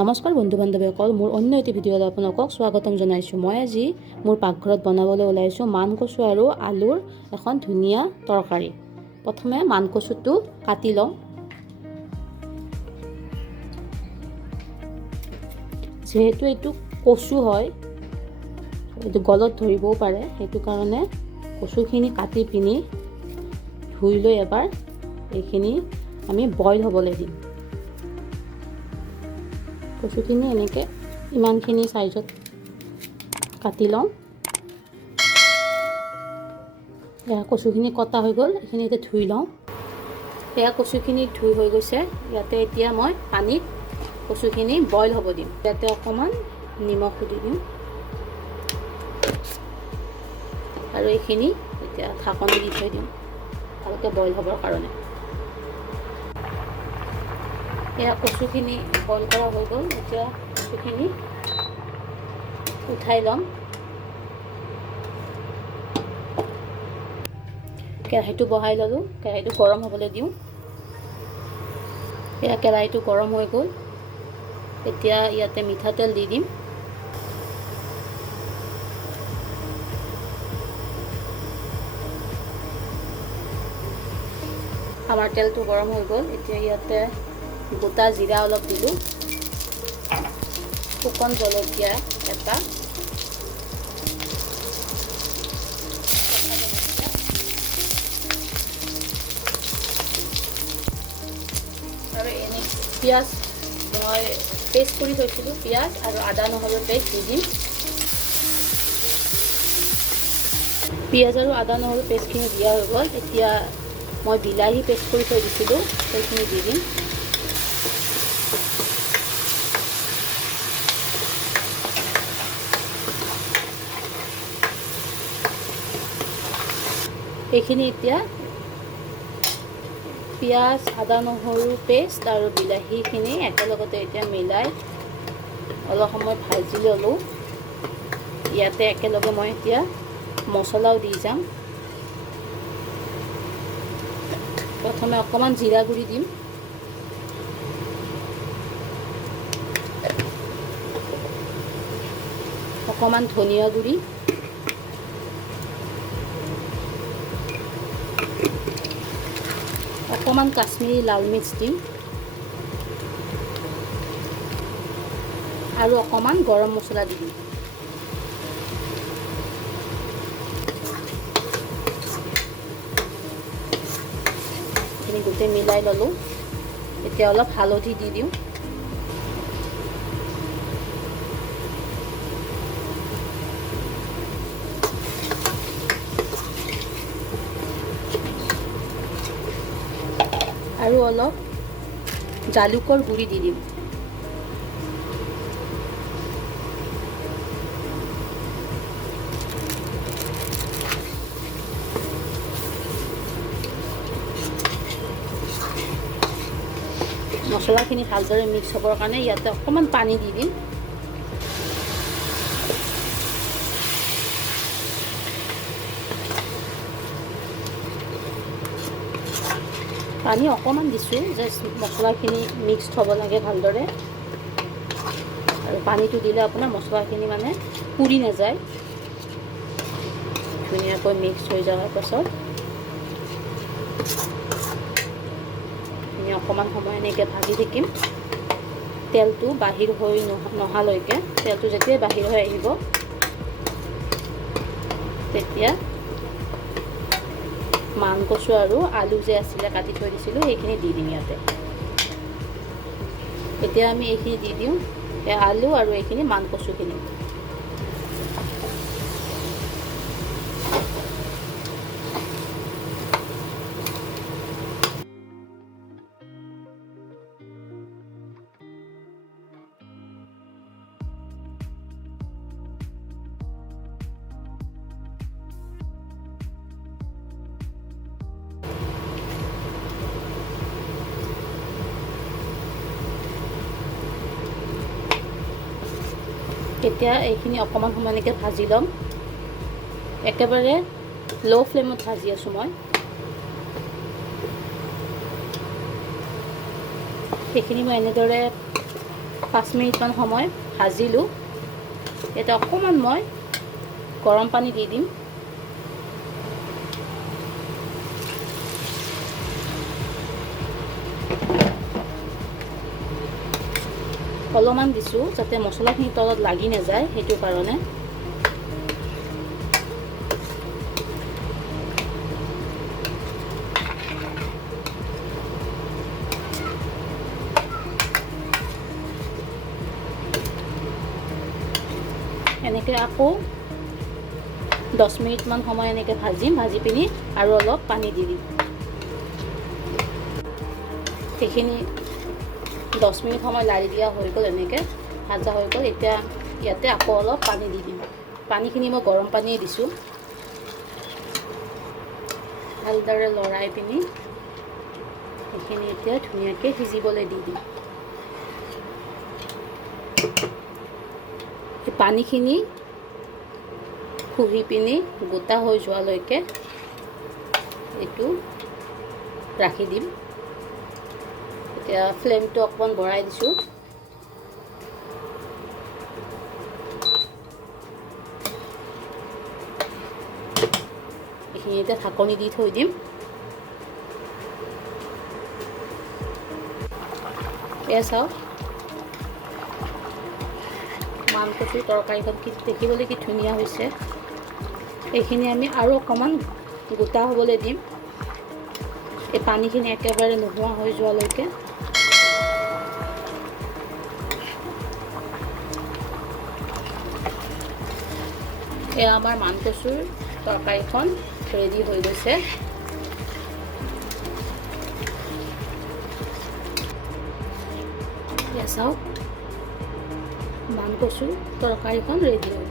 নমস্কাৰ বন্ধু বান্ধৱীসকল, মোৰ অন্য এটি ভিডিঅ'ত আপোনালোকক স্বাগতম জনাইছোঁ। মই আজি মোৰ পাকঘৰত বনাবলৈ ওলাইছোঁ মান কচু আৰু আলুৰ এখন ধুনীয়া তৰকাৰী। প্ৰথমে মান কচুটো কাটি লওঁ। যিহেতু এইটো কচু হয়, এইটো গলত ধৰিবও পাৰে, সেইটো কাৰণে কচুখিনি কাটি পিনি ধুই লৈ এবাৰ এইখিনি আমি বইল হ'বলৈ দিম। কচুখিনি এনেকৈ ইমানখিনি সাইজত কাটি লওঁ। এয়া কচুখিনি কটা হৈ গ'ল, এইখিনি এতিয়া ধুই লওঁ। এয়া কচুখিনি ধুই হৈ গৈছে। ইয়াতে এতিয়া মই পানীত কচুখিনি বইল হ'ব দিম। ইয়াতে অকণমান নিমখ দি দিম আৰু এইখিনি এতিয়া ঢাকনি দি থৈ দিম ভালকৈ বইল হ'বৰ কাৰণে। এয়া কচুখিনি বইল কৰা হৈ গ'ল। এতিয়া কচুখিনি উঠাই ল'ম। কেৰাহীটো বহাই ল'লোঁ, কেৰাহীটো গৰম হ'বলৈ দিওঁ। এয়া কেৰাহীটো গৰম হৈ গ'ল। এতিয়া ইয়াতে মিঠাতেল দি দিম। আমাৰ তেলটো গৰম হৈ গ'ল। এতিয়া ইয়াতে গোটা জিৰা অলপ দিলোঁ, শুকান জলকীয়া এটা, আৰু এনে পিঁয়াজ মই পেষ্ট কৰি থৈছিলোঁ, পিঁয়াজ আৰু আদা নহৰু পেষ্ট দি দিম। পিঁয়াজ আৰু আদা নহৰু পেষ্টখিনি দিয়া হৈ গ'ল। এতিয়া মই বিলাহী পেষ্ট কৰি থৈ দিছিলোঁ, সেইখিনি দি দিম। এইখিনি এতিয়া পিঁয়াজ আদা নহৰু পেষ্ট আৰু বিলাহীখিনি একেলগতে এতিয়া মিলাই অলপ সময় ভাজি ল'লোঁ। ইয়াতে একেলগে মই এতিয়া মছলাও দি যাম। প্ৰথমে অকণমান জিৰা গুড়ি দিম, অকণমান ধনিয়া গুড়ি, অকণমান কাশ্মীৰী লাল মিৰ্চ দিম আৰু অকণমান গৰম মছলা দি দিম। এইখিনি গোটেই মিলাই ল'লোঁ। এতিয়া অলপ হালধি দি দিওঁ। আৰু অলপ জালুকৰ গুড়ি দি দিম। মছলাখিনি ভালদৰে মিক্স হ'বৰ কাৰণে ইয়াতে অকণমান পানী দি দিম। পানী অকণমান দিছোঁ, জাষ্ট মছলাখিনি মিক্সড হ'ব লাগে ভালদৰে। আৰু পানীটো দিলে আপোনাৰ মছলাখিনি মানে পুৰি নাযায়, ধুনীয়াকৈ মিক্স হৈ যোৱাৰ পাছত অকণমান সময় এনেকৈ ভাজি থাকিম। তেলটো বাহিৰ হৈ নহালৈকে। তেলটো যেতিয়া বাহিৰ হৈ আহিব তেতিয়া মান কচু আৰু আলু যে আছিলে কাটি থৈ দিছিলোঁ সেইখিনি দি দিম ইয়াতে। এতিয়া আমি এইখিনি দি দিওঁ, আলু আৰু এইখিনি মান কচুখিনি। এতিয়া এইখিনি অকণমান সময় এনেকৈ ভাজি ল'ম। একেবাৰে ল' ফ্লেমত ভাজি আছোঁ মই। সেইখিনি মই এনেদৰে 5 মিনিটমান সময় ভাজিলোঁ। এতিয়া অকণমান মই গৰম পানী দি দিম। অলপমান দিছোঁ যাতে মছলাখিনি তলত লাগি নাযায়, সেইটো কাৰণে। এনেকৈ আকৌ 10 মিনিটমান সময় এনেকৈ ভাজিম। ভাজি পিনি আৰু অলপ পানী দি দিম। সেইখিনি 10 মিনিট সময় লাৰি দিয়া হৈ গ'ল, এনেকৈ ভাজা হৈ গ'ল। এতিয়া ইয়াতে আকৌ অলপ পানী দি দিম। পানীখিনি মই গৰম পানীয়ে দিছোঁ। ভালদৰে লৰাই পিনি সেইখিনি এতিয়া ধুনীয়াকৈ সিজিবলৈ দি দিম। পানীখিনি শুহি পিনি গোটা হৈ যোৱালৈকে এইটো ৰাখি দিম। এতিয়া ফ্লেমটো অকণমান বঢ়াই দিছোঁ। এইখিনি এতিয়া ঢাকনি দি থৈ দিম। এয়া চাওক, মান কচুৰ তৰকাৰীখন দেখিবলৈ কি ধুনীয়া হৈছে। এইখিনি আমি আৰু অকণমান গোটা হ'বলৈ দিম, এই পানীখিনি একেবাৰে নোহোৱা হৈ যোৱালৈকে। এয়া আমাৰ মান কচুৰ তৰকাৰীখন ৰেডি হৈ গৈছে। এয়া চাওক, মান কচুৰ তৰকাৰীখন ৰেডি হৈ